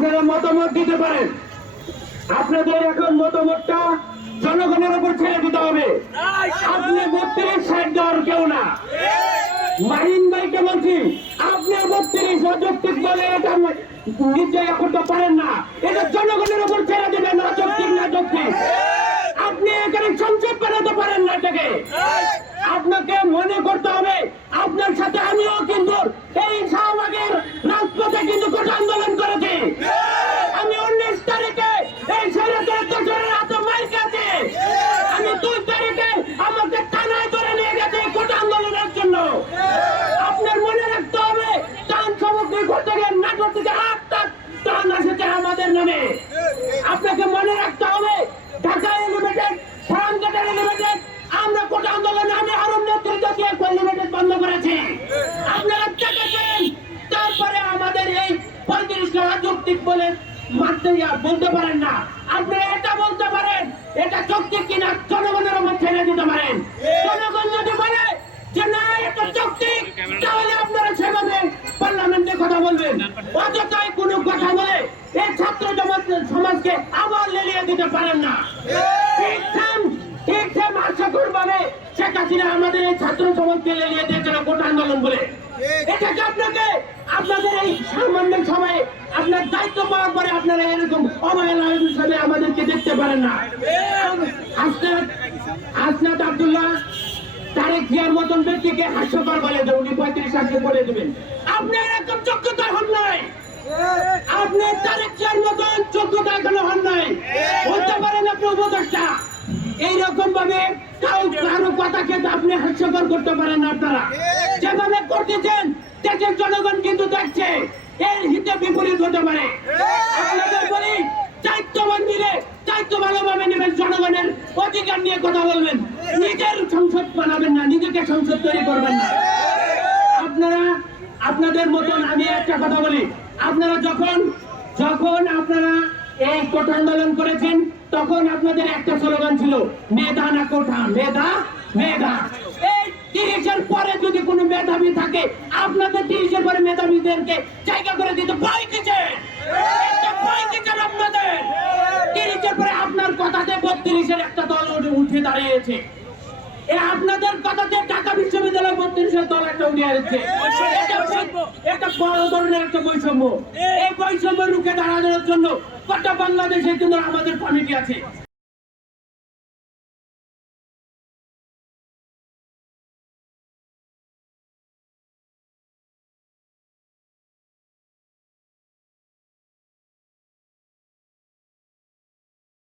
আপনারা মতামত দিতে পারেন। আপনাদের এখন মতামতটা জনগণের উপর ছেড়ে দিতে হবে। আপনি 32-60 দেওয়ার কেউ না। মাহিন ভাইকে বলছি, আপনি 32 অযৌক্তিক বলে এটা নিশ্চয় করতে পারেন না। এটা জনগণের উপর ছেড়ে দেবেন, অযৌক্তিক না যৌক্তিক। আপনি এখানে সংসদ বানাতে পারেন না এটাকে। আপনাকে মনে করতে হবে আপনার সাথে আমিও কিন্তু এই শাহবাগের রাজপথে কিন্তু কোটা আন্দোলন করেছি। আমি 19 তারিখে এই স্বৈরাচারের দোসরের হাতে মার খেয়েছি। আমি 2 তারিখে আমাকে থানায় ধরে নিয়ে গেছে কোটা আন্দোলনের জন্য। আপনার মনে রাখতে হবে টান সামগ্রী করতে গিয়ে নাটোর থেকে 8 টান টান এসেছে আমাদের নামে। আপনাকে মনে রাখতে হবে ঢাকা লিমিটেড, ফরামগেটের লিমিটেড, আমরা কোটা আন্দোলনে আমি আরো নেতৃত্ব দিয়ে লিমিটেড বন্ধ করেছি। আপনারা টাকা দেন, তারপরে আমাদের এই 35 অযৌক্তিক বলে মারতে বলতে পারেন না। আপনারা এটা বলতে পারেন এটা যৌক্তিক কিনা জনগণের উপর ছেড়ে দিতে পারেন। জনগণ যদি বলে যে না এটা যৌক্তিক, তাহলে আপনারা সেভাবে পার্লামেন্টে কথা বলবেন। অযথাই কোনো কথা বলে এই ছাত্র সমাজকে আবার লেলিয়ে দিতে পারেন না। শেখ হাসিনা আমাদের এই ছাত্র সমাজকে লেলিয়ে দিয়েছিল কোটা আন্দোলন বলে। এটাকে আপনাদের এই সামান্য সময়ে আপনার দায়িত্ব পাওয়ার পরে আপনারা এরকম অবহেলা হিসাবে আমাদেরকে দেখতে পারেন না। হাসনাত আব্দুল্লাহ তারেক জিয়ার মতন ব্যক্তিকে হাস্যকর বলে যে উনি 35 করে দেবেন। আপনার এরকম যোগ্যতা হন নাই। আপনি তারেক জিয়ার মতন যোগ্যতা এখনো হন নাই। বলতে পারেন আপনি উপদেষ্টা। এইরকম ভাবে কারো কথাকে আপনি হাস্যকর করতে পারেন না। আপনারা যেভাবে করতেছেন দেশের জনগণ কিন্তু দেখছে, এর হিতে বিপরীত হতে পারে। আপনাদের বলি দায়িত্ববান নিলে দায়িত্ব ভালোভাবে নেবেন, জনগণের অধিকার নিয়ে কথা বলবেন। নিজের সংসদ বানাবেন না, নিজেকে সংসদ তৈরি করবেন না। আপনারা আপনাদের মতন আমি একটা কথা বলি, আপনারা যখন আপনারা এই কোটা আন্দোলন করেছেন তখন আপনাদের একটা স্লোগান ছিল মেধা না কোঠা, মেধা মেধা। এই 30-এর পরে যদি কোনো মেধাবী থাকে আপনাদের 30-এর পরে মেধাবীদেরকে জায়গা করে দিতে ভয় কিসের? আপনাদের 30-এর পরে আপনার কথাতে 32-এর একটা দল উঠে দাঁড়িয়েছে। আপনাদের কথাতে ঢাকা বিশ্ববিদ্যালয় 32-এর দল একটা উঠে আসছে। এটা বড় ধরনের একটা বৈষম্য। এই বৈষম্য রুখে দাঁড়ানোর জন্য গোটা বাংলাদেশে কিন্তু আমাদের কমিটি আছে।